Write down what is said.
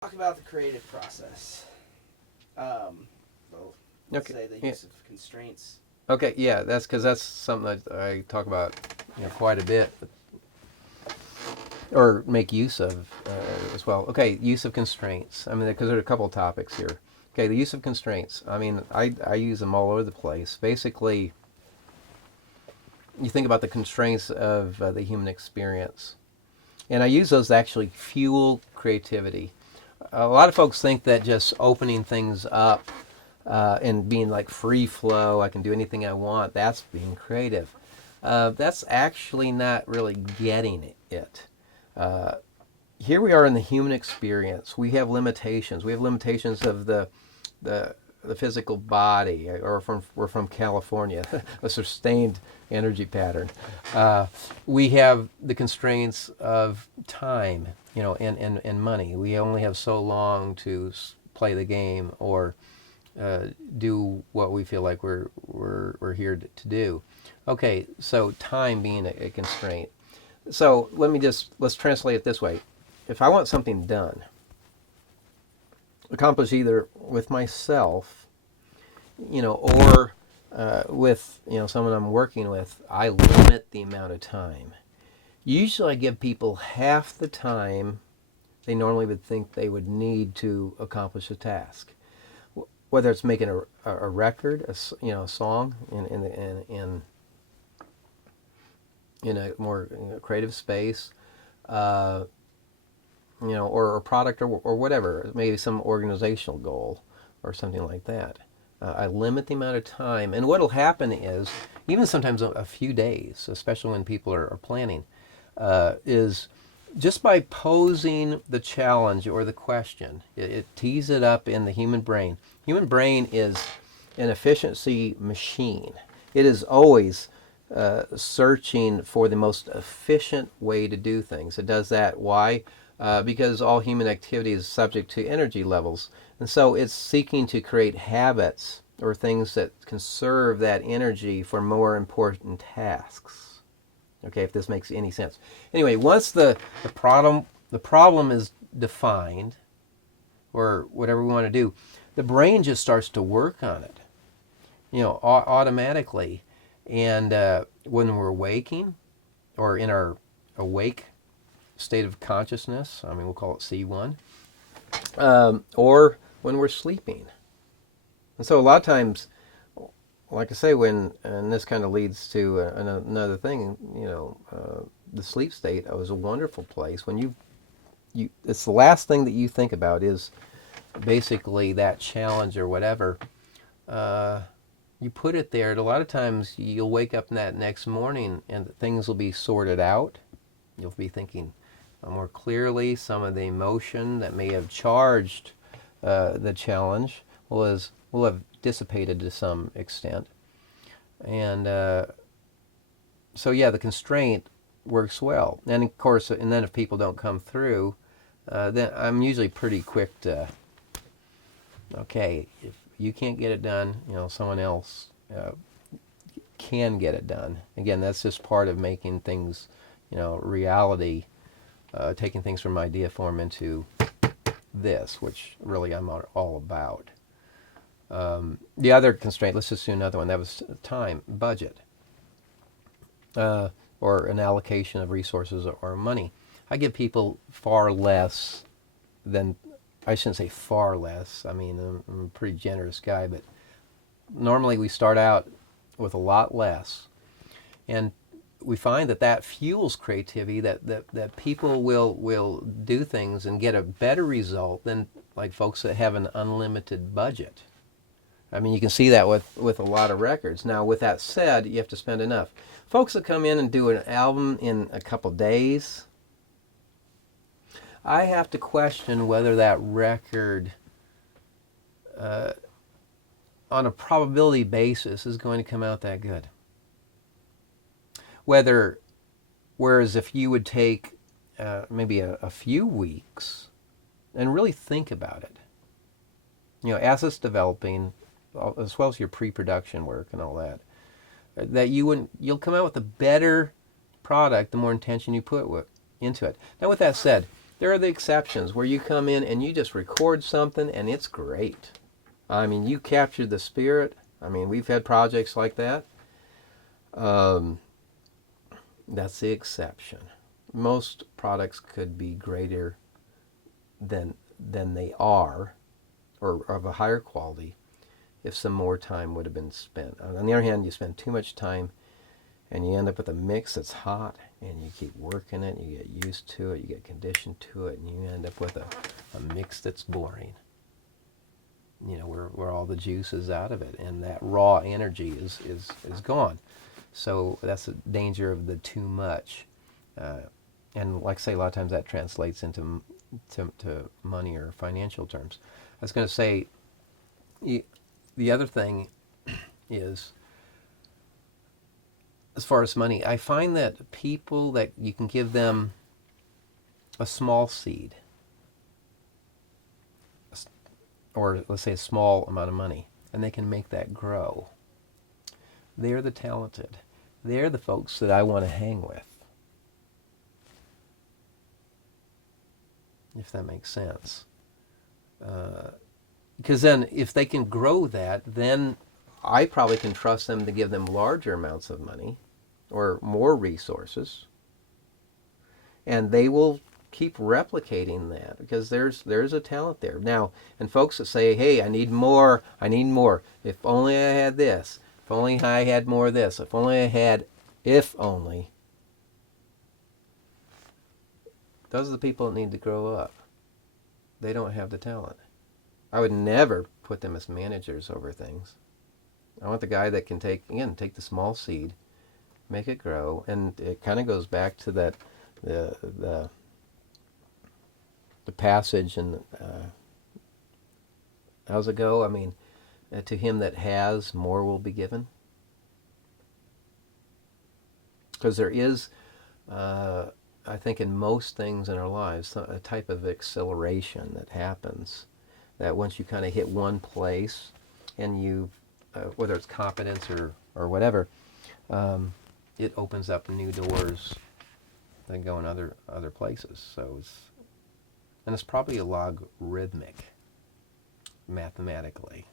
Talk about the creative process. Well, let's say the use of constraints. Okay, yeah, that's because that's something that I talk about, quite a bit, or make use of as well. Okay, use of constraints. I mean, because there are a couple of topics here. Okay, the use of constraints. I mean, I use them all over the place. Basically, you think about the constraints of the human experience, and I use those to actually fuel creativity. A lot of folks think that just opening things up and being like free flow, I can do anything I want, that's being creative. That's actually not really getting it. Here we are in the human experience. We have limitations. We have limitations of the physical body, or we're from California, a sustained energy pattern. We have the constraints of time, and money. We only have so long to play the game or do what we feel like we're here to do. Okay, so time being a constraint. So let's translate it this way. If I want something done, accomplished either with myself, or with someone I'm working with, I limit the amount of time. Usually, I give people half the time they normally would think they would need to accomplish a task. Whether it's making a record, a song in a more creative space, or a product or whatever, maybe some organizational goal or something like that. I limit the amount of time, and what will happen is, even sometimes a few days, especially when people are planning, is just by posing the challenge or the question, it tees it up in the human brain. Human brain is an efficiency machine. It is always searching for the most efficient way to do things. It does that. Why? Because all human activity is subject to energy levels. And so it's seeking to create habits or things that conserve that energy for more important tasks. Okay, if this makes any sense. Anyway, once the problem is defined, or whatever we want to do, the brain just starts to work on it, automatically. And when we're waking, or in our awake state of consciousness, I mean, we'll call it C1, or when we're sleeping. And so a lot of times, like I say, and this kind of leads to another thing, the sleep state was a wonderful place. When it's the last thing that you think about is basically that challenge or whatever. You put it there, and a lot of times you'll wake up that next morning and things will be sorted out. You'll be thinking more clearly. Some of the emotion that may have charged the challenge will have dissipated to some extent. And so yeah, the constraint works well. And of course, and then if people don't come through, then I'm usually pretty quick to, okay, if you can't get it done, someone else can get it done. Again, that's just part of making things, reality, taking things from idea form into this, which really I'm all about. The other constraint, let's just do another one, that was time, budget, or an allocation of resources or money. I give people far less than, I shouldn't say far less, I mean, I'm a pretty generous guy, but normally we start out with a lot less. And we find that fuels creativity, that people will do things and get a better result than like folks that have an unlimited budget. I mean, you can see that with a lot of records. Now, with that said, you have to spend enough. Folks that come in and do an album in a couple days, I have to question whether that record, on a probability basis, is going to come out that good. Whereas if you would take maybe a few weeks and really think about it, as it's developing, as well as your pre-production work and all that, you'll come out with a better product the more intention you put into it. Now, with that said, There are the exceptions where you come in and you just record something and it's great. I mean, you captured the spirit. I mean, we've had projects like that. That's the exception. Most products could be greater than they are, or of a higher quality, if some more time would have been spent. On the other hand, you spend too much time and you end up with a mix that's hot, and you keep working it, you get used to it, you get conditioned to it, and you end up with a mix that's boring. You know, where all the juice is out of it, and that raw energy is gone. So that's the danger of the too much. And like I say, a lot of times that translates into to money or financial terms. I was going to say, the other thing is, as far as money, I find that people that you can give them a small seed, or let's say a small amount of money, and they can make that grow. They're the talented. They're the folks that I want to hang with. If that makes sense. Because then if they can grow that, then I probably can trust them to give them larger amounts of money or more resources. And they will keep replicating that because there's a talent there. Now, and folks that say, hey, I need more. If only I had this. If only I had more of this. If only. Those are the people that need to grow up. They don't have the talent. I would never put them as managers over things. I want the guy that can take the small seed, make it grow, and it kind of goes back to that the passage and how's it go? I mean, to him that has, more will be given. Because there is, I think, in most things in our lives, a type of acceleration that happens. That once you kind of hit one place, and you, whether it's competence or whatever, it opens up new doors that go in other places. So it's probably a logarithmic mathematically.